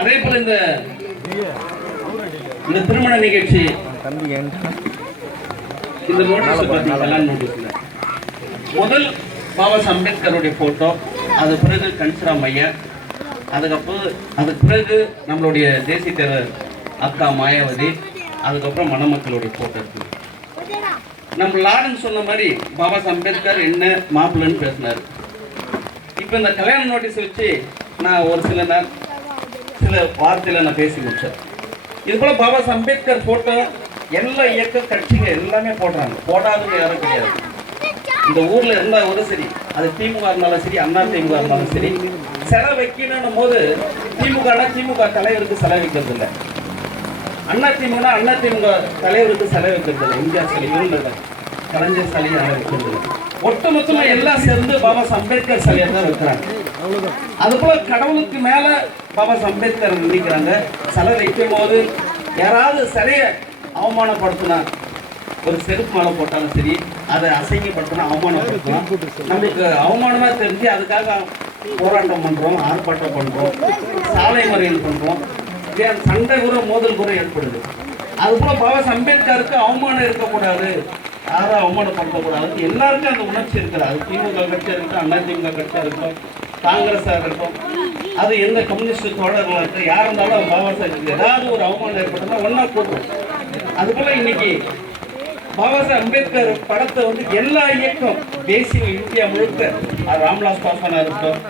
அதே போல இந்த திருமண நிகழ்ச்சி இந்த நோட்டீஸ் பார்த்தீங்கன்னா நோட்டீஸ்ல முதல் பாபா அம்பேத்கருடைய போட்டோ, அது பிறகு கன்சிராம் ஐயா, அதுக்கு பிறகு நம்மளுடைய தேசிய தலைவர் அக்கா மாயாவதி, அதுக்கப்புறம் மணமக்களுடைய போட்டோ இருக்கு. நம்ம லாரன்ஸ் சொன்ன மாதிரி பாபா அம்பேத்கர் என்ன மாப்பிள்ளைன்னு பேசினார். இப்போ இந்த கல்யாண நோட்டீஸ் வச்சு நான் ஒரு சில வார்த்தையில் நான் பேசி முடிச்சேன். இது போல பாபா அம்பேத்கர் போட்டோ எல்லா இயக்க கட்சிங்க எல்லாமே போடுறாங்க, போடாதவங்க யாரும் கிடையாது. இந்த ஊர்ல இருந்தாவது சரி, அது திமுக இருந்தாலும் சரி, அண்ணா திமுக இருந்தாலும் சரி, சிலை வைக்கணும் போது திமுக தலைவருக்கு சிலை வைக்கிறது இல்லை, அண்ணா திமுக தலைவருக்கு சிலை வைக்கிறது இல்லை, எம்ஜிஆர் சிலை இருந்தது, கலைஞர் சிலையை வைக்கிறது இல்லை. ஒட்டுமொத்தமா எல்லாம் சேர்ந்து பாபா அம்பேத்கர் சிலையை தான் வைக்கிறாங்க. அது போல கடவுளுக்கு மேல பாபா அம்பேத்கர் நினைக்கிறாங்க. சிலை வைக்கும் போது யாராவது சிலையை அவமானப்படுத்தினா, ஒரு செருப்பு மாலை போட்டாலும் சரி, அதை அசிங்கப்படுத்தினா அவமானப்படுத்தலாம். நம்மளுக்கு அவமானமா தெரிஞ்சு அதுக்காக போராட்டம் பண்றோம், ஆர்ப்பாட்டம் பண்றோம், சாலை மறியல் பண்றோம், சண்டை கூட மோதல் கூட ஏற்படுது. அதுபோல பாபா அம்பேத்கருக்கு அவமானம் இருக்கக்கூடாது, யாரும் அவமானப்படுத்தக்கூடாது. எல்லாருக்கும் அந்த உணர்ச்சி இருக்குது. அது திமுக கட்சியா இருக்கட்டும், அண்ணா திமுக கட்சியா இருக்கட்டும், காங்கிரஸா இருக்கட்டும், அது எந்த கம்யூனிஸ்ட் தோழர்களாக இருக்கட்டும், யார் இருந்தாலும் பாபா சாஹிப் ஏதாவது ஒரு அவமானம் ஏற்பட்டா ஒன்னா கூட்டுறோம். அதுபோல இன்னைக்கு பாபா சாஹிப் அம்பேத்கர் படத்தை எல்லா இயக்கம் தேசிய இந்தியா முழுக்க, ராம்விலாஸ் பாஸ்வானா இருக்கட்டும்,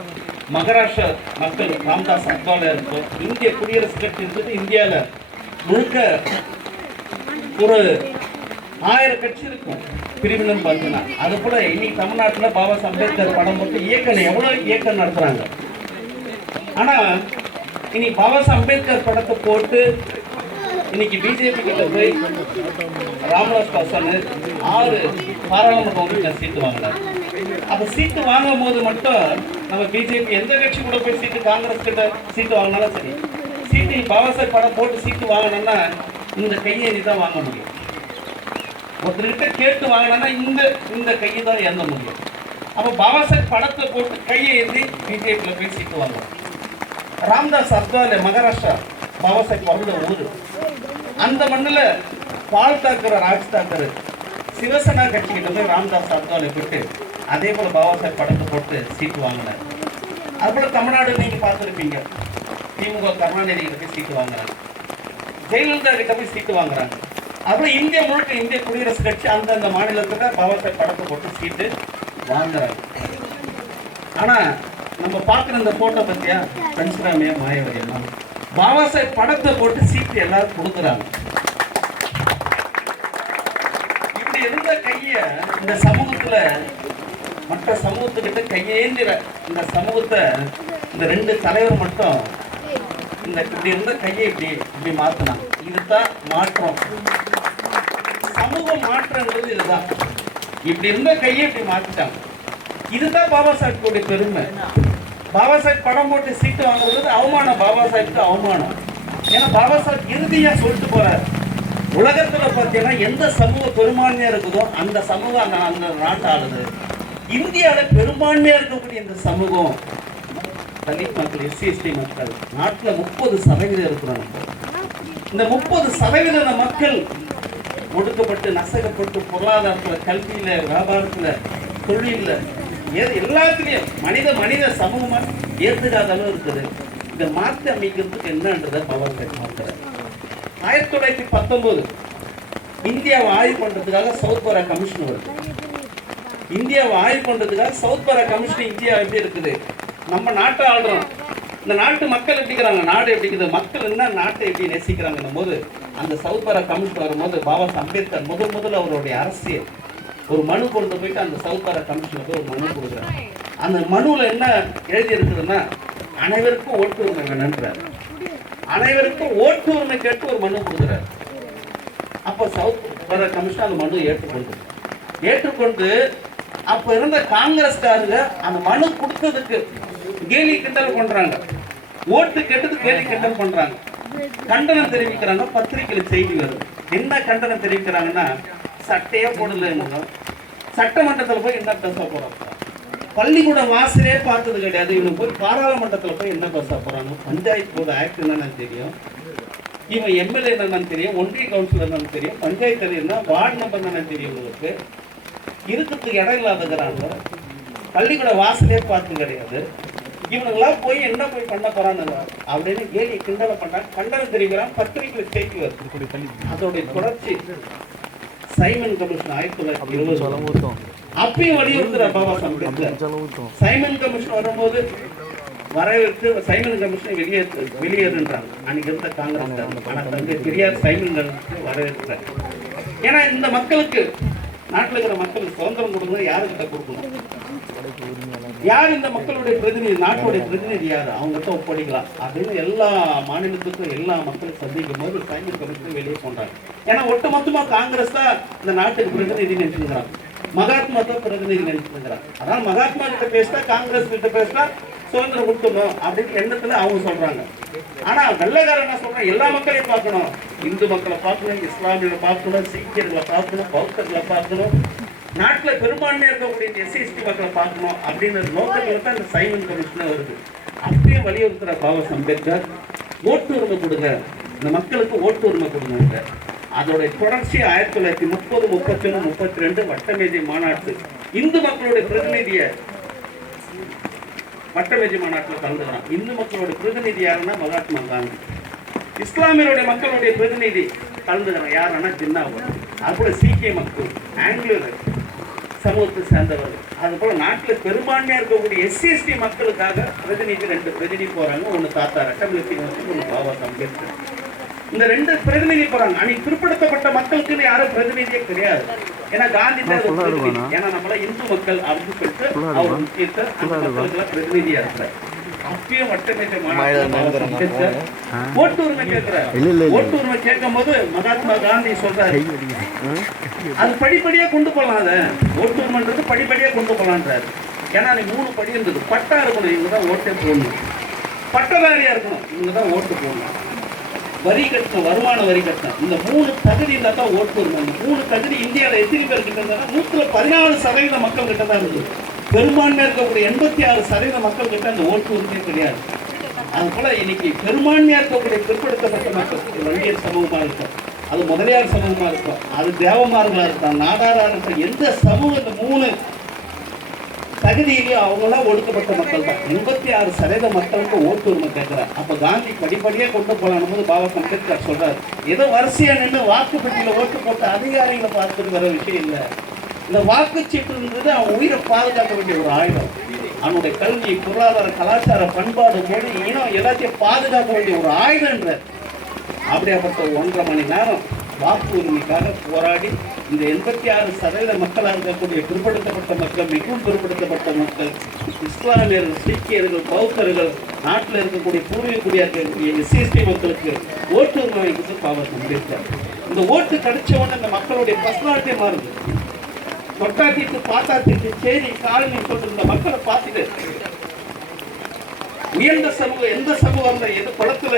மகாராஷ்டிரா மக்கள் ராம்தாஸ் அத்வாலே இருக்கட்டும், இந்திய குடியரசு கட்சி இருக்குது, இந்தியாவில் முழுக்க ஒரு 1000 கட்சி இருக்கும் பிரிவினம் பார்த்தீங்கன்னா. அது போல இன்னைக்கு தமிழ்நாட்டில் பாபா அம்பேத்கர் படம் போட்டு இயக்கம் எவ்வளோ இயக்கம் நடத்துறாங்க. ஆனால் இன்னைக்கு பாபா அம்பேத்கர் படத்தை போட்டு இன்னைக்கு பிஜேபி கிட்ட போய் ராம்விலாஸ் பாஸ்வான் 6 பாராளுமன்ற உறுப்பினர் சீட்டு வாங்கினார். அப்போ சீட்டு வாங்கும் போது மட்டும் நம்ம பிஜேபி எந்த கட்சி கூட போய் சீட்டு, காங்கிரஸ் கிட்ட சீட்டு வாங்கினாலும் சரி, சீட்டு பாபா சாஹிப் படம் போட்டு சீட்டு வாங்கினோம்னா இந்த கையேந்தி தான் வாங்க முடியும். ஒருத்தர்கிட்ட கேட்டு வாங்கினா இந்த கையை தான் ஏந்த முடியும். அப்போ பாபா சாஹிப் படத்தை போட்டு கையை ஏந்தி பிஜேபியில் போய் சீட்டு வாங்குவோம். ராம்தாஸ் அத்வாலே மகாராஷ்டிரா பாபா சாஹிப் வாழ்ந்த ஊர். அந்த மண்ணில் பால் தாக்கர், ராஜ் தாக்கர் சிவசேனா கட்சிக்கிட்ட போய் ராம்தாஸ் அத்வாலே போட்டு அதே போல பாபா சாஹிப் படத்தை போட்டு சீட்டு வாங்கினார். அது போல தமிழ்நாடு நீங்க பார்த்துருப்பீங்க, திமுக கருணாநிதி கிட்ட போய் சீட்டு வாங்குறாங்க, ஜெயலலிதா கிட்ட போய் சீட்டு வாங்குறாங்க. அப்புறம் இந்தியா முழுக்க இந்திய குடியரசு கட்சி அந்தந்த மாநிலத்துல பாபா சாஹிப் படத்தை போட்டு சீட்டு வாங்குறாங்க. ஆனா நம்ம பார்க்குற இந்த போட்டோ பத்தியா பஞ்சராமையா மாயாவதி எல்லாம் பாபா சாஹிப் படத்தை போட்டு சீட்டு எல்லாரும் கொடுக்குறாங்க. இப்படி இருந்த கைய இந்த சமூகத்துல மற்ற சமூகத்துக்கிட்ட கையேந்திர இந்த சமூகத்தை இந்த 2 தலைவர் மட்டும் இந்த இப்படி இருந்த கையை இப்படி மாத்தினாங்க. இதுதான் மாற்றம், சமூக மாற்றங்கிறது இதுதான். இப்படி இருந்த கையை இப்படி மாத்திட்டாங்க. இதுதான் பாபா சாஹிப்னுடைய பெருமை. பாபா சாஹிப் படம் போட்டு சீட்டு வாங்குறது அவமானம், பாபா சாஹிப்க்கு அவமானம். ஏன்னா பாபா சாஹிப் இறுதியா சொல்லிட்டு போறாரு, உலகத்துல பார்த்தீங்கன்னா எந்த சமூக பெரும்பான்மையா இருக்குதோ அந்த சமூகம் அந்த நாட்டை ஆளுது. இந்தியாவில் பெரும்பான்மையா இருக்கக்கூடிய இந்த சமூகம் தலித் மக்கள், எஸ்சி எஸ்டி மக்கள் நாட்டில் 30% இருக்கிறாங்க. இந்த 30% மக்கள் ஒடுக்கப்பட்டு, நசகப்பட்டு, பொருளாதாரத்தில், கல்வியில, வியாபாரத்துல, தொழில, எல்லாத்துலயும் மனித சமூகமா ஏற்றுக்காத அளவு இருக்குது. இதை மாற்றி அமைக்கிறதுக்கு என்னன்றதை பாபா சாஹிப் மாத்துறாரு. 1919 இந்தியாவை ஆய்வு பண்றதுக்காக சவுத் பாரா கமிஷன் வருது. இந்தியாவை ஆய்வு பண்றதுக்காக சவுத் பாரா கமிஷன் இந்தியா எப்படி இருக்குது, நம்ம நாட்டை ஆளுறோம், இந்த நாட்டு மக்கள் எப்படி இருக்கிறாங்க, நாடு எப்படி இருக்குது, மக்கள் என்ன நாட்டை எப்படி நேசிக்கிறாங்க போது அந்த சவுத் பாரா கமிஷன் வரும்போது பாபா அம்பேத்கர் முதல்ல அவருடைய அரசியல் ஒரு மனு கொண்டு போயிட்டு அந்த சவுத் பாரா கமிஷனுக்கு ஒரு மனு கொடுக்குறாங்க. அந்த மனுவில் என்ன எழுதி இருக்குதுன்னா, அனைவருக்கும் ஓட்டு உரிமை வேணுன்றார். அனைவருக்கும் ஓட்டு உரிமை கேட்டு ஒரு மனு கொடுக்குறாரு. அப்போ சவுத் பாரா கமிஷன் அந்த மனு ஏற்றுக்கொண்டு அப்ப இருந்த காங்கிரஸ்காரங்க அந்த மனு கொடுத்ததுக்கு கேலி கிண்டல் பண்றாங்க, ஓட்டு கேட்டது கேலி கிண்டல் பண்றாங்க, கண்டனம் தெரிவிக்கிறாங்க. பத்திரிகையில செய்தி வருது. என்ன கண்டனம் தெரிவிக்கிறாங்கன்னா, சட்டையே போடல, சட்டமன்றத்தில் போய் என்ன பேச போறோம், பள்ளிக்கூட வாசலே பார்த்தது கிடையாது. இவனுக்கு போய் பாராளுமன்றத்தில் போய் என்ன பேச போறாங்க? பஞ்சாயத்து போர்டு ஆக்ட் என்னன்னு தெரியும், இவன் எம்எல்ஏ என்னன்னு தெரியும், ஒன்றிய கவுன்சிலர் என்னன்னு தெரியும், பஞ்சாயத்து என்ன வார்டு நம்பர் என்னன்னு தெரியும். உங்களுக்கு இருக்கிறதுக்கு இடம் இல்லாதங்கிறாங்க. பள்ளிக்கூட வாசலே பார்த்து கிடையாது. இவனுங்களாம் போய் என்ன போய் பண்ண போறான்னு அப்படின்னு கேலி கிண்டலை பண்ணாங்க. கண்டனம் தெரிவிக்கிறான், பத்திரிகையில் செய்தி வருது. அதோடைய தொடர்ச்சி சைமன் கமிஷன் 1920 அப்பயும் வலியுறுத்துற பாபா அம்பேத்கர். சைமன் கமிஷன் வரும்போது வரவேற்று சைமன் கமிஷனை வெளியேறுன்றாங்க அன்னைக்கு இருந்த காங்கிரஸ். ஆனா தந்தை பெரியார் சைமன் கமிஷனை வரவேற்றார். ஏன்னா இந்த மக்களுக்கு, நாட்டில் இருக்கிற மக்களுக்கு சுதந்திரம் கொடுக்கணும், யாருக்கிட்ட கொடுக்கணும்? யார் இந்த மக்களுடைய பிரதிநிதி, நாட்டுடைய பிரதிநிதி யாரு? அவங்ககிட்ட ஒப்படைக்கலாம் அப்படின்னு எல்லா மாநிலத்துக்கும் எல்லா மக்களும் சந்திக்கும் போது சைமன் கமிஷன் வெளியே போன்றாங்க. ஏன்னா ஒட்டுமொத்தமா காங்கிரஸ் தான் இந்த நாட்டுக்கு பிரதிநிதி நினைச்சுக்கிறாங்க, மகாத்மா தான் பிரதிநிதி நினைச்சுக்கிறாங்க. அதான் மகாத்மா கிட்ட பேசினா, காங்கிரஸ் கிட்ட பேசினா சுதந்திரம் கொடுக்கணும் அப்படின்னு எண்ணத்துல அவங்க சொல்றாங்க. ஆனா வெள்ளைக்காரன் என்ன சொல்றான்? எல்லா மக்களையும் பார்க்கணும், இந்து மக்களை பார்க்கணும், இஸ்லாமியர்களை பார்க்கணும், சீக்கியர்களை பார்க்கணும், பௌத்தர்களை பார்க்கணும், நாட்டில் பெரும்பான்மையாக இருக்கக்கூடிய எஸ்சி மக்களை பார்க்கணும் அப்படின்னு நோக்கத்தில் தான் இந்த சைமன் கமிஷன் வருது. அப்படியே வலியுறுத்துற பாபா அம்பேத்கர் ஓட்டு உரிமை கொடுங்க, இந்த மக்களுக்கு ஓட்டு உரிமை கொடுங்க. அதோடைய தொடர்ச்சி 1930, 31, 32 வட்டமேஜை மாநாட்டு இந்து மக்களுடைய பிரதிநிதியை வட்டமேஜை மாநாட்டில் கலந்துக்கிறான். இந்து மக்களுடைய பிரதிநிதி யாருன்னா மகாத்மா காந்தி. இஸ்லாமியருடைய மக்களுடைய பிரதிநிதி கலந்துக்கிறான் யாருன்னா ஜின்னாவும். அதுபோல சீக்கிய மக்கள், ஆங்கிலோ சமூகத்தை சேர்ந்தவர்கள், அதுபோல நாட்டில் பெரும்பான்மையாக இருக்கக்கூடிய எஸ்சி மக்களுக்காக பிரதிநிதி 2 பிரதிநிதி போறாங்க. ஒன்று தாத்தா ரட்டமிலி, ஒன்று பாபா அம்பேத்கர். இந்த 2 பிரதிநிதி போறாங்க. அன்னைக்கு பிற்படுத்தப்பட்ட மக்களுக்கு யாரும் பிரதிநிதியே கிடையாது. ஏன்னா காந்தி தான் பிரதிநிதி. ஏன்னா நம்மள இந்து மக்கள் அப்படின்னு சொல்லிட்டு அவர் முக்கியத்தை மக்களுக்கு பிரதிநிதியா இருக்கிறார். அப்பயும் வட்டமேஜை மாநாட்டில் ஓட்டு உரிமை கேட்கிறார். ஓட்டு உரிமை கேட்கும் போது மகாத்மா காந்தி சொல்றாரு, அது படிப்படியா கொண்டு போகலாம், அதை ஓட்டு உரிமைன்றது படிப்படியா கொண்டு போகலான்றாரு. ஏன்னா அது 3 படி இருந்தது. பட்டா இருக்கணும், இவங்க தான் ஓட்டே போடணும். பட்டதாரியா இருக்கணும், இவங்க தான் ஓட்டு போடணும். வரி கட்டணம், வருமான வரி கட்டணம், இந்த 3 தகுதி இருந்தால் தான் ஓட்டு உரிமை. இந்த 3 தகுதி இந்தியாவில் எத்தனை பேர் கிட்ட இருந்தாலும் 114% மக்கள் கிட்ட தான் இருந்தது. பெரும்பான்மையாக இருக்கக்கூடிய 86% மக்கள் கிட்ட அந்த ஓட்டு உரிமையே கிடையாது. அது போல இன்னைக்கு பெரும்பான்மையாக இருக்கக்கூடிய பிற்படுத்தப்பட்ட மக்கள், வன்னியர் சமூகமாக இருக்கும், அது முதலியார் சமூகமாக இருக்கும், அது தேவமார்களாக இருக்கும், நாடாராக இருக்கும், எந்த சமூகம் இந்த 3 தகுதியிலேயே அவங்களாம் ஒடுக்கப்பட்ட மக்கள் தான். 86% மக்களுக்கு ஓட்டு உரிமை கேட்கிறார். அப்போ காந்தி படிப்படியாக கொண்டு போகலாம் போது பாபா அம்பேத்கர் சொல்றாரு, ஏதோ வரிசையா நின்று வாக்குப்பெட்டியில் ஓட்டு போட்ட அதிகாரிகளை பார்த்துட்டு வர விஷயம் இல்லை. இந்த வாக்குச்சீட்டுன்றது அவன் உயிரை பாதுகாக்க வேண்டிய ஒரு ஆயுதம். அவனுடைய கல்வி, பொருளாதார, கலாச்சார, பண்பாடு, மொழி, இனம் எல்லாத்தையும் பாதுகாக்க வேண்டிய ஒரு ஆயுதம்ன்ற. அப்படியாப்பட்ட 1.5 மணி நேரம் வாக்கு உரிமைக்காக போராடி இந்த 86% மக்களாக இருக்கக்கூடிய பிற்படுத்தப்பட்ட மக்கள், மிகவும் பிற்படுத்தப்பட்ட மக்கள், இஸ்லாமியர்கள், சீக்கியர்கள், பௌத்தர்கள், நாட்டில் இருக்கக்கூடிய பூர்வீக குடியாக்கக்கூடிய எஸ்சி மக்களுக்கு ஓட்டு உரிமை வாங்கிட்டு பாபா அம்பேத்கர். இந்த ஓட்டு கிடைச்ச உடனே இந்த மக்களுடைய பர்சனாலிட்டியே மாறுது. தொட்டாத்திட்டு பாத்தாத்திட்டு சேரி காலனி சொல்ற இந்த மக்களை பார்த்துட்டு உயர்ந்த சமூகம், எந்த சமூகம், எது குளத்துல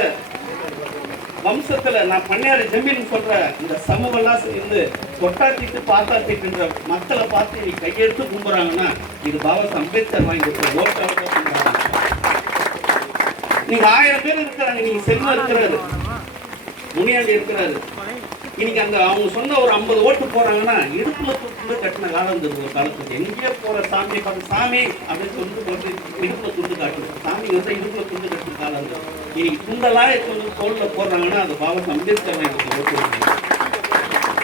வம்சத்துல நான் பண்ணையாரு ஜமீன் சொல்ற இந்த சமூகம் எல்லாம் இருந்து தொட்டாத்திட்டு பாத்தாத்திட்டுன்ற மக்களை பார்த்து நீ கையெழுத்து கும்புறாங்கன்னா இது பாபா அம்பேத்கர் வாங்கி கொடுத்த ஓட்டாக. நீங்க 1000 பேர் இருக்கிறாங்க, நீங்க செல்வம் இருக்கிறாரு, முனியாண்டி இருக்கிறாரு, இன்னைக்கு அங்க அவங்க சொன்ன ஒரு 50 ஓட்டு போறாங்கன்னா இடுப்புல துண்டு கட்டின காலம் இருந்தது. ஒரு காலத்துக்கு எங்கேயோ போற சாமியை பார்த்து சாமி அப்படின்னு சொல்லிட்டு போட்டு இடுப்புல துண்டு காட்டுது. சாமி வந்து இடுப்புல துண்டு கட்டின காலம் இருந்தது. இன்னைக்கு துண்டெல்லாம் எடுத்து தோல்ல போடுறாங்கன்னா அது பாபா அம்பேத்கர் ஓட்டு.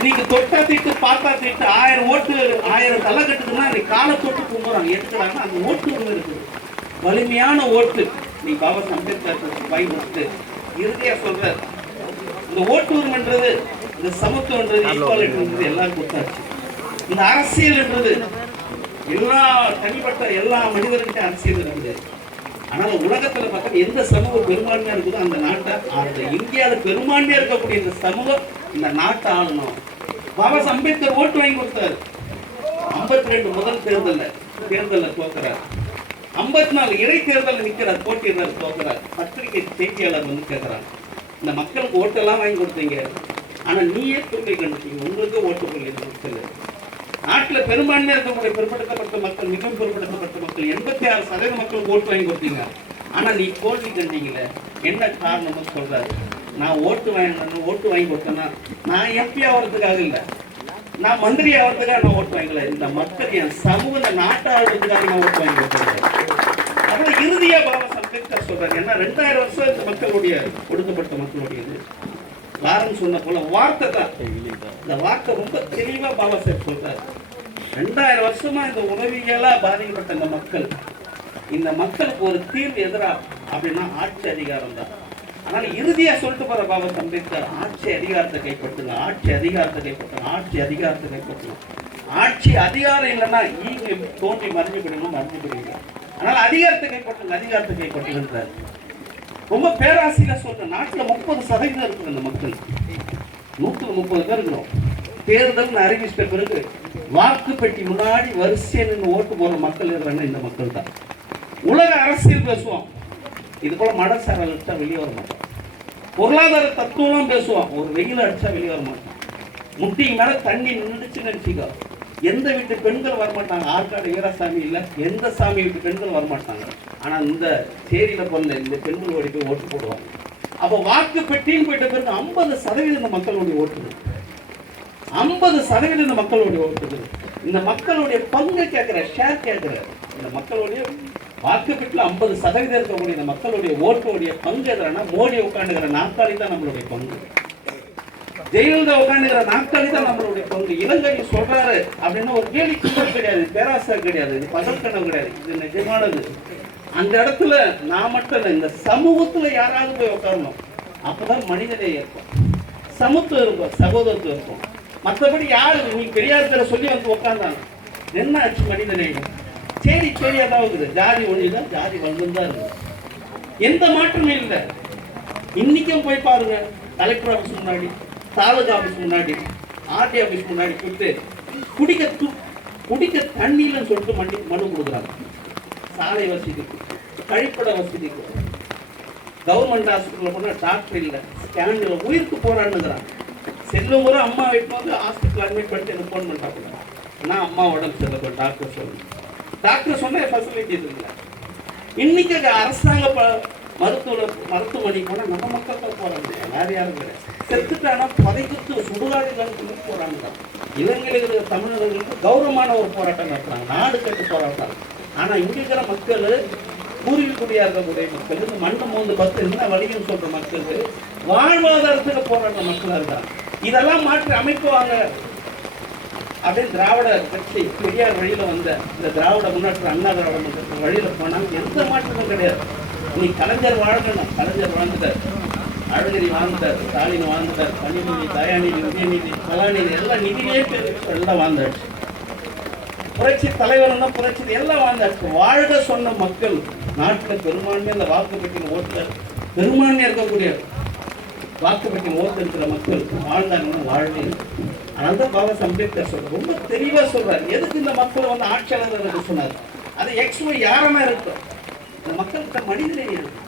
நீங்க தொட்டா திட்டு பார்த்தா திட்டு 1000 ஓட்டு 1000 தலை கட்டுதுன்னா நீ காலை தொட்டு கும்புறாங்க. எடுக்கிறாங்கன்னா அந்த ஓட்டு ஒன்று இருக்குது, வலிமையான ஓட்டு. நீ பாபா அம்பேத்கர் பயன்படுத்து இறுதியா சொல்ற இந்த ஓட்டு உரிமைன்றது, இந்த சமத்துவன்றது, ஈக்குவாலிட்டின்றது எல்லாம் கொடுத்தாச்சு. இந்த அரசியல்ன்றது எல்லா தனிப்பட்ட எல்லா மனிதர்கிட்ட அரசியல் இருக்குது. ஆனால் உலகத்தில் பார்த்தா எந்த சமூகம் பெரும்பான்மையாக இருக்குதோ அந்த நாட்டை, அந்த இந்தியாவில் பெரும்பான்மையாக இருக்கக்கூடிய இந்த சமூகம் இந்த நாட்டை ஆளணும். பாபா அம்பேத்கர் ஓட்டு வாங்கி கொடுத்தாரு. 52 முதல் தேர்தலில் தோக்குறார். 54 இடைத்தேர்தல் நிற்கிறார், போட்டியிடுறார், தோக்குறார். பத்திரிகை செய்தியாளர் வந்து கேட்கிறார், இந்த மக்களுக்கு ஓட்டெல்லாம் வாங்கி கொடுத்தீங்க, ஆனால் நீயே கொள்கை கண்டுட்டீங்க, உங்களுக்கு ஓட்டு கொள்கை கொடுக்கல. நாட்டில் பெரும்பான்மையாக இருக்கக்கூடிய பிற்படுத்தப்பட்ட மக்கள், மிகவும் பிற்படுத்தப்பட்ட மக்கள் 86% மக்கள் ஓட்டு வாங்கி கொடுத்தீங்க. ஆனால் நீ தோல்வி கண்டீங்களே, என்ன காரணம்னு சொல்றாரு. நான் ஓட்டு வாங்கி கொடுத்தேன்னா நான் எம்பி ஆகிறதுக்காக இல்லை, நான் மந்திரி ஆகிறதுக்காக நான் ஓட்டு வாங்கல. இந்த மக்கள் என் சமூக நாட்டை ஆகிறதுக்காக நான் ஓட்டு வாங்கி கொடுத்தேன். அப்புறம் இறுதியா பாபா அம்பேத்கர் சொல்றாரு, ஏன்னா 2000 வருஷம் இந்த மக்களுடைய ஒடுக்கப்பட்ட மக்களுடையது. லாரன்ஸ் சொன்ன போல வார்த்தை தான், இந்த வார்த்தை ரொம்ப தெளிவா பாபா சாஹேப் சொல்றாரு. 2000 வருஷமா இந்த உணவியலா பாதிக்கப்பட்ட இந்த மக்களுக்கு ஒரு தீர்வு எதிரா அப்படின்னா ஆட்சி அதிகாரம் தான். ஆனால் இறுதியா சொல்லிட்டு போற பாபா அம்பேத்கர், ஆட்சி அதிகாரத்தை கைப்பற்றுங்க, ஆட்சி அதிகாரத்தை கைப்பற்றுங்க, ஆட்சி அதிகாரத்தை கைப்பற்றுங்க. ஆட்சி அதிகாரம் இல்லைன்னா ஈங்க தோன்றி மறைஞ்சு போடுவீங்க. அதனால அதிகாரத்தை கைப்பற்றுங்க, அதிகாரத்தை கைப்பற்றுகின்றார். ரொம்ப பேராசையில சொல்ற, நாட்டில் 30% இருக்குது இந்த மக்கள், 130 பேர் இருக்கிறோம். தேர்தல் அறிவிச்சிட்ட பிறகு வாக்கு பெட்டி முன்னாடி வரிசையை நின்று ஓட்டு போற மக்கள் இருக்கிறாங்க இந்த மக்கள் தான். உலக அரசியல் பேசுவோம், இது போல மட சாரல் அடிச்சா வெளியே வர மாட்டோம். பொருளாதார தத்துவம் பேசுவோம், ஒரு வெயில் அடிச்சா வெளியே வர மாட்டோம். முட்டிக்கு மேல தண்ணி நின்றுச்சுன்னு நினைச்சிக்கோ, எந்த வீட்டு பெண்கள் வரமாட்டாங்க. ஆற்காடு வீராசாமி இல்லை, எந்த சாமி வீட்டு பெண்கள் வரமாட்டாங்க. ஆனா இந்த சேரியில பிறந்த இந்த பெண்கள் ஓடி போய் ஓட்டு போடுவாங்க. அப்போ வாக்கு பெட்டின்னு போயிட்ட பிறகு 50% இந்த மக்களுடைய ஓட்டு, 50% இந்த மக்களுடைய ஓட்டு. இந்த மக்களுடைய பங்கு கேட்கிற, ஷேர் கேட்கிற, இந்த மக்களுடைய வாக்கு பெட்டில் 50% இருக்கக்கூடிய இந்த மக்களுடைய ஓட்டுடைய பங்கு எதுனா, மோடி உட்காந்துக்கிற நாற்காலி தான் நம்மளுடைய பங்கு, ஜெயலலிதா உட்காந்துக்கிற நாற்காலி தான் நம்மளுடைய பங்கு. இலங்கை சொல்றாரு அப்படின்னு ஒரு கேலி கிடையாது, பேராசை கிடையாது, இது பகற்கனவு கிடையாது, இது நிஜமானது. அந்த இடத்துல நான் மட்டும் இல்லை, இந்த சமூகத்துல யாராவது போய் உட்காரணும். அப்பதான் மனிதனே இருக்கும், சமத்துவம் இருக்கும், சகோதரத்துவம் இருக்கும். மற்றபடி யாரு நீ பெரியார் பேரை சொல்லி வந்து உட்கார்ந்தாங்க, என்ன ஆச்சு மனிதனே? சரி அதான் இருக்குது, ஜாதி ஒழிதான், ஜாதி வளர்ந்துதான் இருக்கு, எந்த மாற்றமே இல்லை. இன்னைக்கும் போய் பாருங்க, கலெக்டர் ஆஃபீஸ் முன்னாடி, தாலுகா ஆஃபீஸ் முன்னாடி, ஆர்டி ஆஃபீஸ் முன்னாடி போயிட்டு குடிக்க தண்ணி இல்லைன்னு சொல்லிட்டு மனு கொடுக்குறாங்க. சாலை வசதிக்கு, கழிப்பட வசதிக்கு, கவர்மெண்ட் ஹாஸ்பிட்டலில் போனால் டாக்டர் இல்லை, ஸ்கேனில் உயிருக்கு போராடுங்கிறாங்க. செல்லும் முறை அம்மா வீட்டு வந்து ஹாஸ்பிட்டல் அட்மிட் பண்ணிட்டு எனக்கு ஃபோன் பண்ணிட்டாங்க, நான் அம்மா உடம்பு சரியில்லை டாக்டர் சொல்லணும். டாக்டர் சொன்ன ஃபெசிலிட்டி இல்லை. இன்னைக்கு அரசாங்க மருத்துவமனை போனால் நம்ம மக்கள் தான் போறாங்க, வேற யாரும் கிடையாது. செத்துட்டானா பதைக்குத்து சுடுகாடுகள் போறாங்க. இலங்கையில் இருக்கிற தமிழர்களுக்கு கௌரவமான ஒரு போராட்டம் நடத்துறாங்க, நாடு கட்டு போராட்டம். ஆனா இங்க இருக்கிற மக்கள், பூர்வீகுடியா இருக்கக்கூடிய மக்கள், இந்த மண்ணை மோந்து 10 என்ன வழின்னு சொல்ற மக்களுக்கு வாழ்வாதாரத்துக்கு போராடுற மக்களா இருக்காங்க. இதெல்லாம் மாற்றி அமைக்குவாங்க அப்படின்னு திராவிட கட்சி பெரியார் வழியில வந்த இந்த திராவிட முன்னேற்ற அண்ணா திராவிட முன்னேற்ற வழியில போனாங்க, எந்த மாற்றமும் கிடையாது. நீ கலைஞர் வாழணும், கலைஞர் வாழ்ந்துட்டார், அழகிரி வாழ்ந்துட்டார், ஸ்டாலின் வாழ்ந்துட்டார், கனிமொழி, தயாநிதி, உதயநிதி, கலாநிதி எல்லாம் நிதியே எல்லாம் வாழ்ந்தாச்சு. புரட்சி தலைவர்னா புரட்சி எல்லாம் வாழ்ந்தாச்சு. வாழ்க சொன்ன மக்கள் நாட்டில் பெரும்பான்மை இந்த வாக்குப்பட்டியில் ஓட்டு பெரும்பான்மையாக இருக்கக்கூடிய வாக்குப்பட்டியில் ஓட்டு இருக்கிற மக்கள் வாழ்ந்தாங்கன்னா வாழ்வே. அதனால தான் பாபா அம்பேத்கர் சொல்றாரு, ரொம்ப தெளிவா சொல்றாரு, எதுக்கு இந்த மக்கள் வந்து ஆட்சியாளர் சொன்னார். அது எக்ஸ்ஓ யாரமா இருக்கும், இந்த மக்கள்கிட்ட மனிதனே இருக்கு,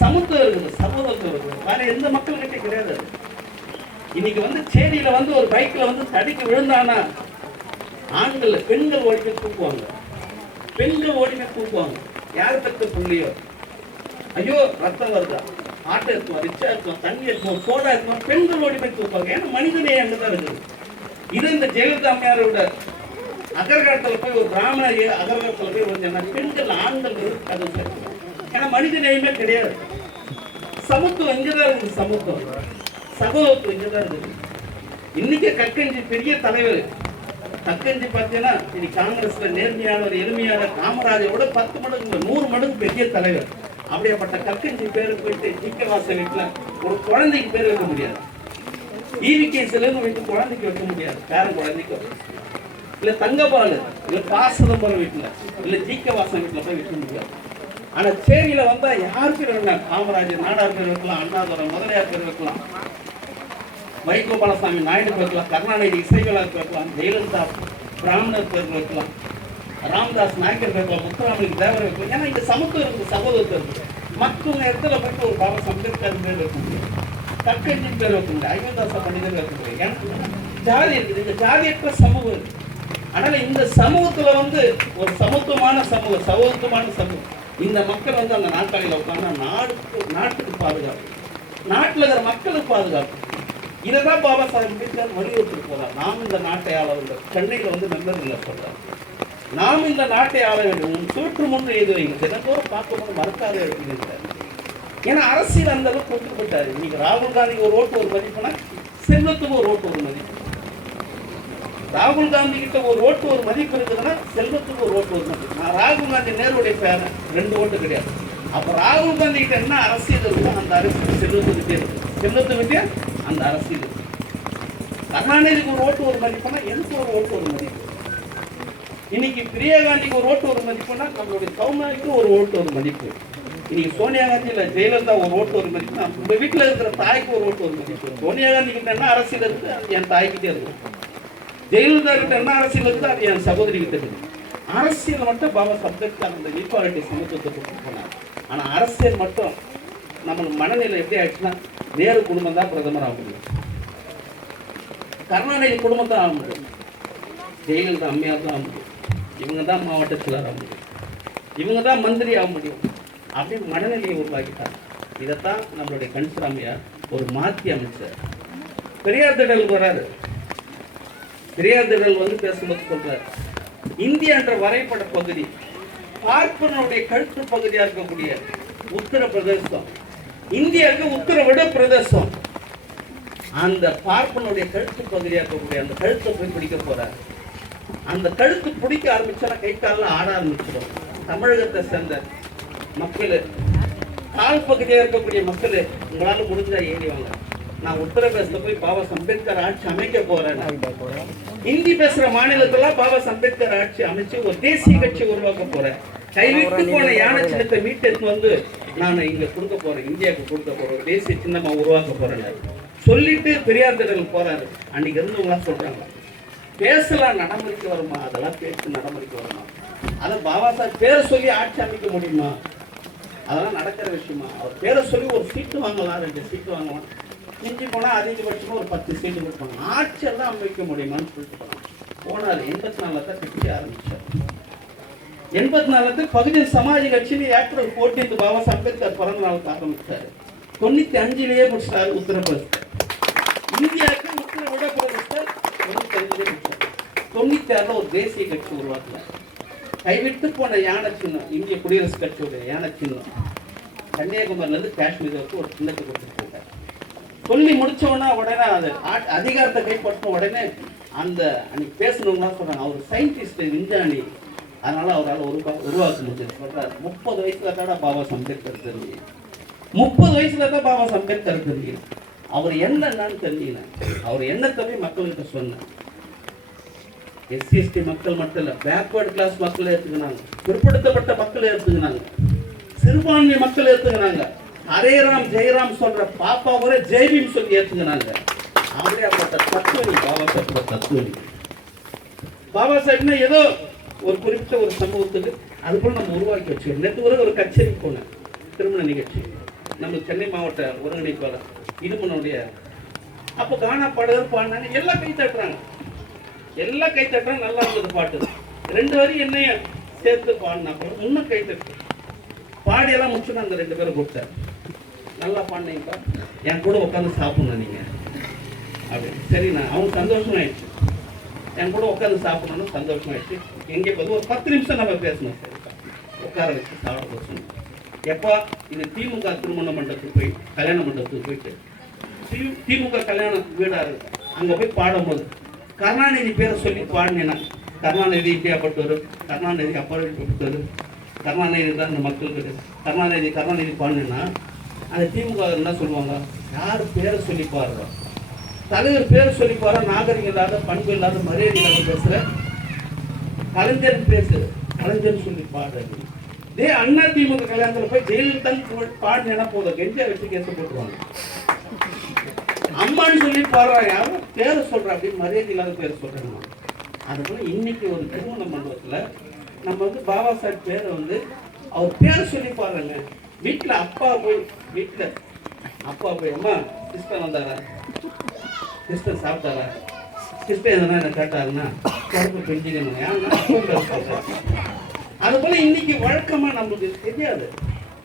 சமத்துவம் இருக்குது, சகோதரத்துவம் இருக்குது, வேற எந்த மக்கள் கிட்ட கிடையாது. இன்னைக்கு வந்து சேரியில வந்து ஒரு பைக்ல வந்து தடிக்கு விழுந்தானா ஆண்கள் பெண்கள் ஓடிமை தூக்குவாங்க, பெண்கள் ஓடிமை தூக்குவாங்க. யார் பெற்ற புள்ளியோ, ஐயோ ரத்தம் வருதா, ஆட்டோ இருக்குமா, ரிச்சா இருக்குமா, தண்ணி இருக்குமா, சோடா இருக்குமா, பெண்கள் ஓடிமை தூக்குவாங்க. ஏன்னா மனிதனே அங்கதான் இருக்குது. இது இந்த ஜெயலலிதா அம்மையாரோட அகர்காலத்தில் போய் ஒரு பிராமண அகர்காலத்தில் போய் வந்தேன்னா பெண்கள் ஆண்கள் அது, ஏன்னா மனித நேயமே கிடையாது. சமத்துவம் இங்கதான் இருக்குது, சமத்துவம் சகோதரத்துவம் இங்கதான் இருக்குது. இன்னைக்கு கக்கஞ்சி பெரிய தலைவர், கக்கஞ்சி பார்த்தீங்கன்னா இன்னைக்கு காங்கிரஸ்ல நேர்மையானவர், எளிமையான காமராஜரோட 10 மடங்கு 100 மடங்கு பெரிய தலைவர். அப்படியேப்பட்ட கக்கஞ்சி பேரு போயிட்டு ஜிக்கவாச வீட்டுல ஒரு குழந்தைக்கு பேர் வைக்க முடியாது, ஈவிகே சிலன்னு வைத்து குழந்தைக்கு வைக்க முடியாது, பேரன் குழந்தைக்கு இல்ல தங்கபாலு இல்ல பாசதம்பரம் வீட்டுல இல்ல ஜிக்கவாசன் வீட்டுல போய் வைக்க முடியாது. ஆனா சேரியில வந்தா யார் பேர் வேணா, காமராஜர் நாடார் பேர் வைக்கலாம், அண்ணாதுரை முதலியார் பேர் வைக்கலாம், வைகோபாலசாமி நாயுடு பேர் வைக்கலாம், கருணாநிதி இசைகளார் வைக்கலாம், ஜெயலலிதா பிராமணர் பேர் வைக்கலாம், ராமதாஸ் நாயக்கர் பேர் வைக்கலாம், முத்துராமலிங்க தேவர் வைக்கலாம். ஏன்னா இங்க சமத்துவம் இருக்குது, சகோதரத்துவம் இருக்குது. மற்ற இடத்துல போயிட்டு ஒரு பாபா அம்பேத்கர் பேர் வைக்க முடியும், கக்கஞ்சின் பேர் வைக்க முடியும், அயோத்தாச பண்டிதர் வைக்க முடியும். ஏன்னா ஜாதி இருக்குது, இந்த ஜாதியற்ற சமூகம் இருக்கு. அதனால இந்த சமூகத்துல வந்து ஒரு சமத்துவமான சமூகம் இந்த மக்கள் வந்து அந்த நாற்காலியில் உட்கார்ந்தா நாட்டுக்கு பாதுகாப்பு, நாட்டில் இருக்கிற மக்களுக்கு பாதுகாப்பு. இதைதான் பாபா சாஹேப் அம்பேத்கர் வலியுறுத்தி போறார். நாம் இந்த நாட்டை ஆள வேண்டும். சென்னையில் வந்து நண்பர்கள் சொல்றார், நாம் இந்த நாட்டை ஆள வேண்டும். சூற்று முன்று எழுதி வைங்க, தினத்தோறும் பார்க்கும்போது மறக்காத எழுதியிருக்கிறார். ஏன்னா அரசியல் அந்த அளவுக்கு கொண்டு போட்டாரு. இன்னைக்கு ராகுல் காந்திக்கு ஒரு ஓட்டு ஒரு மதிப்புனா செல்வத்துக்கு ஒரு ஓட்டு ஒரு மதிப்பு. ராகுல் காந்தி கிட்ட ஒரு ஓட்டு ஒரு மதிப்பு இருக்குதுன்னா செல்வத்துக்கு ஒரு ஓட்டு ஒரு மதிப்பு. நான் ராகுல் காந்தி நேருடைய பேரன், 2 ஓட்டு கிடையாது. அப்ப ராகுல் காந்தி கிட்ட என்ன அரசியல் இருக்கோ அந்த அரசியல் செல்வத்துக்கிட்டே இருக்கு, செல்வத்துக்கிட்டே அந்த அரசியல் இருக்கு. கருணாநிதிக்கு ஒரு ஓட்டு ஒரு மதிப்புனா எனக்கு ஒரு ஓட்டு ஒரு மதிப்பு. இன்னைக்கு பிரியா காந்திக்கு ஒரு ஓட்டு ஒரு மதிப்புனா நம்மளுடைய கவுனாய்க்கு ஒரு ஓட்டு ஒரு மதிப்பு. இன்னைக்கு சோனியா காந்தி இல்ல ஜெயலலிதா ஒரு ஓட்டு ஒரு மதிப்புனா உங்க வீட்டுல இருக்கிற தாய்க்கு ஒரு ஓட்டு ஒரு மதிப்பு. சோனியா காந்தி கிட்ட என்ன அரசியல் இருக்கு அது என் தாய்கிட்டே இருக்கு. ஜெயலலிதா கிட்ட என்ன அரசியல் இருக்கு அது என் சகோதரி கிட்ட இருக்கு. அரசியல் மட்டும் பாபா சப்ஜெக்ட் அந்த ஈக்குவாலிட்டி சமத்துவத்தை கொண்டு போனார். ஆனா அரசியல் மட்டும் நம்ம மனநிலை எப்படி ஆயிடுச்சுன்னா நேரு குடும்பம் தான் பிரதமர் ஆக முடியும், கருணாநிதி குடும்பம் தான் ஆக முடியும், ஜெயலலிதா அம்மையார் தான் ஆக முடியும், இவங்க தான் மாவட்ட செயலர் ஆக முடியும், இவங்க தான் மந்திரி ஆக முடியும் அப்படின்னு மனநிலையை உருவாக்கிட்டாங்க. இதைத்தான் நம்மளுடைய கன்சிராமையார் ஒரு மாற்றி அமைச்சர். பெரியார் திடலுக்கு வராரு. பெரியார் திடல் வந்து பேசும்போது சொல்றாரு, இந்தியா என்ற வரைபட பகுதி பார்ப்பனுடைய கழுத்து பகுதியா இருக்கக்கூடிய உத்தரப்பிரதேசம், இந்தியாவுக்கு உத்தரவிட பிரதேசம், அந்த பார்ப்பனுடைய கழுத்து பகுதியா இருக்கக்கூடிய அந்த கழுத்தை போய் பிடிக்க போறாரு. அந்த கழுத்து பிடிக்க ஆரம்பிச்சா கை காலில் ஆட ஆரம்பிச்சிடும். தமிழகத்தை சேர்ந்த மக்கள், கால் பகுதியாக இருக்கக்கூடிய மக்கள், உங்களால முடிஞ்சா ஏறி வாங்க, நான் உத்தரப்பிரதேசத்துல போய் பாபா அம்பேத்கர் ஆட்சி அமைக்க போறேன். ஹிந்தி பேசுற மாநிலத்தெல்லாம் பாபா அம்பேத்கர் ஆட்சி அமைச்சு ஒரு தேசிய கட்சி உருவாக்க போறேன். கைவிட்டு போன யானை சின்னத்தை மீட்டெடுத்து வந்து நான் இங்க கொடுக்க போறேன், இந்தியாவுக்கு கொடுக்க போறேன், தேசிய சின்னமா உருவாக்க போறேன் சொல்லிட்டு பெரியார் திடலுக்கு போறாரு. அன்னைக்கு இருந்தவங்களா சொல்றாங்க, பேசலாம் நடைமுறைக்கு வருமா, அதெல்லாம் பேச்சு நடைமுறைக்கு வருமா, அதை பாபா சாஹேப் பேரை சொல்லி ஆட்சி அமைக்க முடியுமா, அதெல்லாம் நடக்கிற விஷயமா? அவர் பேரை சொல்லி ஒரு சீட்டு வாங்கலாம், 2 சீட்டு வாங்கலாம், மிஞ்சி போனால் அதிகபட்சமாக ஒரு 10 சீட்டு கொடுப்பாங்க, ஆட்சியெல்லாம் அமைக்க முடியுமான்னு சொல்லிட்டு போனார். 84 தான் கட்சி ஆரம்பிச்சார். 84 பகுஜன் சமாஜ் கட்சியில் ஏப்ரல் 14 பாபா அம்பேத்கர் பிறந்த நாளுக்கு ஆரம்பிச்சார். 95 முடிச்சாரு உத்தரப்பிரதேச. இந்தியாவுக்கு உத்தரவிட பிரதேச 95 முடிச்சார். 96 ஒரு தேசிய கட்சி உருவாக்கினார். கைவிட்டு போன யானை சின்னம், இந்திய குடியரசு கட்சியோட யானை சின்னம் கன்னியாகுமரியிலிருந்து காஷ்மீர் வரைக்கும் ஒரு சின்னத்தை கொடுத்துட்டு போட்டார். சொல்லி முடிச்சோன்னா உடனே அது அதிகாரத்தை கைப்பற்ற உடனே அந்த அன்னைக்கு பேசணும்னா சொல்றாங்க, அவர் சயின்டிஸ்ட், விஞ்ஞானி, அதனால அவரால் உருவாக்க முடிஞ்சது சொல்றாரு. 30 வயசுல தான் பாபா அம்பேத்கர் தெரிஞ்சு, 30 வயசுல தான் பாபா அம்பேத்கர் தெரிஞ்சு அவர் என்னன்னு தெரியல. அவர் என்னத்தை மக்கள்கிட்ட சொன்னார். SC/ST மக்கள் மட்டும் இல்ல, பேக்வர்ட் கிளாஸ் மக்கள் ஏற்றுக்கினாங்க, பிற்படுத்தப்பட்ட மக்கள் ஏற்றுக்கினாங்க, சிறுபான்மை மக்கள் ஏற்றுக்கினாங்க, ஹரேராம் ஜெயராம் சொல்ற பாப்பா கூட ஜெய்பீம் சொல்லி ஏற்றுக்கினாங்க. அவரே அப்பட்ட தத்துவனி பாபா சாஹேப் தத்துவனி. பாபா சாஹேப்னா ஏதோ ஒரு குறிப்பிட்ட ஒரு சமூகத்துக்கு அது போல நம்ம உருவாக்கி வச்சுக்கணும். நேற்று ஒரு கச்சேரி போனேன், திருமண நிகழ்ச்சி, நம்ம சென்னை மாவட்ட ஒருங்கிணைப்பாளர் இடுமனுடைய. அப்போ கானா பாடகர் பாடினாங்க, எல்லாம் கை தட்டுறாங்க, எல்லாம் கை தட்டுறாங்க, நல்லா இருந்தது பாட்டு. 2 வரி என்னைய சேர்த்து பாடினா கூட இன்னும் கை தட்டு. பாடியெல்லாம் முடிச்சுன்னா அந்த 2 பேரும் கூப்பிட்டார், நல்லா பாடினீங்கப்பா, என் கூட உட்காந்து சாப்பிடணும் நீங்க அப்படின்னு. சரி, நான் அவங்க சந்தோஷம் ஆயிடுச்சு, என் கூட உட்காந்து சாப்பிடணும்னு சந்தோஷம் ஆயிடுச்சு. எங்கே போது ஒரு 10 நிமிஷம் நம்ம பேசணும், சரி உட்கார வச்சு சாப்பிட போச்சணும். எப்போ இது திமுக திருமண மண்டபத்துக்கு போய் கல்யாண மண்டபத்துக்கு போயிட்டு திமுக கல்யாண வீடா இருக்கு, அங்க போய் பாடும்போது கருணாநிதி பேரை சொல்லி பாடினேன்னா, கருணாநிதி இப்படியாப்பட்டவர், கருணாநிதி அப்பாற்பட்டவர், கருணாநிதி தான் இந்த மக்களுக்கு கருணாநிதி பாடினேன்னா அந்த திமுக என்ன சொல்லுவாங்க, யார் பேரை சொல்லி பாடுறோம், தலைவர் பேரை சொல்லி பாடுற, நாகரிகம் இல்லாத, பண்பு இல்லாத, மரியாதை இல்லாத பேசுற கலைஞர் பேசு, கலைஞர் சொல்லி பாடுறது. இதே அண்ணா திமுக கல்யாணத்தில் போய் ஜெயலலிதா பாடினா போதும், கெஞ்சா வச்சு கேச போட்டுருவாங்க. அம்மான்னு சொல்லி பாடுறாங்க, யாரும் பேரை சொல்ற அப்படின்னு மரியாதை இல்லாத பேரை சொல்றாங்க. அதுபோல இன்னைக்கு ஒரு திருமண மண்டபத்துல நம்ம வந்து பாபா சாஹேப் பேரை வந்து அவர் பேரை சொல்லி பாடுறாங்க. வீட்டில் அப்பா போய் அம்மா சிஸ்டர் வந்தாரா, சிஸ்டர் சாப்பிட்டாரா, சிஸ்டர் எதனா என்ன கேட்டாருன்னா கருப்பு பெஞ்சிக்கணும் ஏன்னா அது போல இன்னைக்கு வழக்கமா நமக்கு தெரியாது,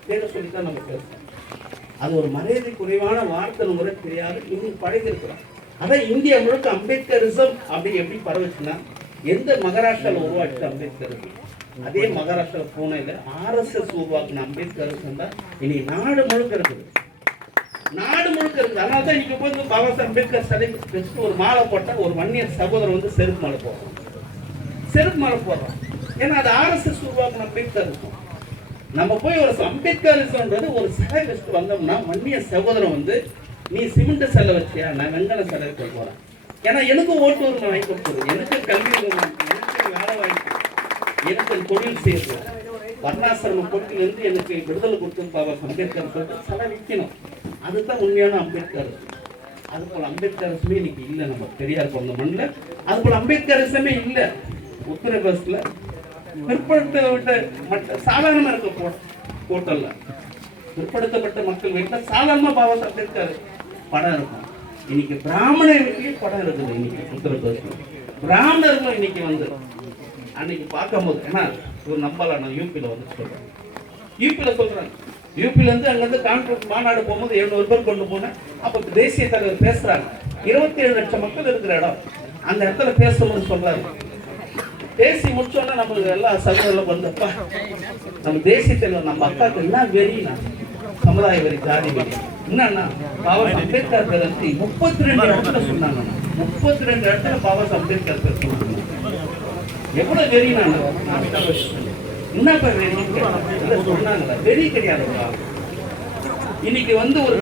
பேரை சொல்லித்தான் நம்ம பேசுறோம். அது ஒரு மரியாதை குறைவான வார்த்தை முறை தெரியாது, இன்னும் பழகி இருக்கிறோம். அதான் இந்தியா முழுக்க அம்பேத்கரிசம் அப்படி எப்படி பரவுச்சுன்னா, எந்த மகாராஷ்டிராவில் உருவாச்சு அம்பேத்கரிசம், அதே மகாராஷ்டிராவில் பூனேல RSS உருவாக்குன அம்பேத்கரிசம் தான் இன்னைக்கு நாடு முழுக்க இருக்குது. நாடு முழுக்க இருக்குது. அதனால தான் இன்னைக்கு போய் பாபா சாஹேப் அம்பேத்கர் சிலை வச்சுட்டு ஒரு மாலை போட்டால் ஒரு வன்னியர் சகோதரர் வந்து செருப்பு மாலை போடுறோம், செருப்பு மாலை போடுறோம். ஏன்னா அது RSS உருவாக்குன அம்பேத்கரிசம். நம்ம போய் ஒரு அம்பேத்கரிசம்ன்றது ஒரு சிலை வச்சுட்டு வந்தோம்னா வன்னிய சகோதரன் வந்து நீ சிமெண்ட் செலை வச்சியா, நான் வெங்கல செலை வைக்க போறேன். ஏன்னா எனக்கு ஓட்டு உரிமை வாங்கி கொடுத்தது, எனக்கு கல்வி உரிமை, எனக்கு வேலை வாங்கி, எனக்கு தொழில் செய்யுது, வர்ணாசிரம கொட்டிலிருந்து எனக்கு விடுதலை கொடுத்து பாபா அம்பேத்கர் சொல்லிட்டு சிலை விற்கணும். அதுதான் உண்மையான அம்பேத்கர். அது போல அம்பேத்கரிசமே இன்னைக்கு இல்லை நம்ம பெரியார் பிறந்த மண்ணில். அது போல அம்பேத்கரிசமே இல்லை உத்தரப்பிரதேசத்தில். பிற்படுத்தப்பட்ட மக்கள் சாதாரணமாக இருக்க ஹோட்டல்ல பிற்படுத்தப்பட்ட மக்கள் வீட்டில் சாதாரணமாக பாபா சாஹேப் அம்பேத்கர் படம் இருக்கும். இன்னைக்கு பிராமண வீட்லேயும் படம் இருக்குது. இன்னைக்கு உத்தரப்பிரதேசம் பிராமணர்களும் இன்னைக்கு வந்து அன்னைக்கு பார்க்கும்போது, ஏன்னா ஒரு நம்பல நான் யூபியில் வந்து சொல்றேன், யூபியில் சொல்றேன், யூபியில இருந்து அங்கிருந்து கான்ட்ராக்ட் மாநாடு போகும்போது 700 பேர் கொண்டு போனேன். அப்போ தேசிய தலைவர் பேசுறாங்க, 27 லட்சம் மக்கள் இருக்கிற இடம், அந்த இடத்துல பேசும்போது சொல்றாரு, பேசி முடிச்சோன்னா நம்மளுக்கு எல்லாம் சகோதரில் வந்தப்பா நம்ம தேசிய தலைவர் நம்ம அக்காவுக்கு என்ன வெறினா சமுதாய வெறி, ஜாதி வெறி என்னன்னா பாபா அம்பேத்கர் பேர் வந்து 32 இடத்துல சொன்னாங்க. 32 இடத்துல பாபா அம்பேத்கர் பேர் சொன்னாங்க. எவ்வளவு வெறினா என்னப்பா வெறி சொன்னாங்களா? வெறி கிடையாது. இன்னைக்கு வந்து ஒரு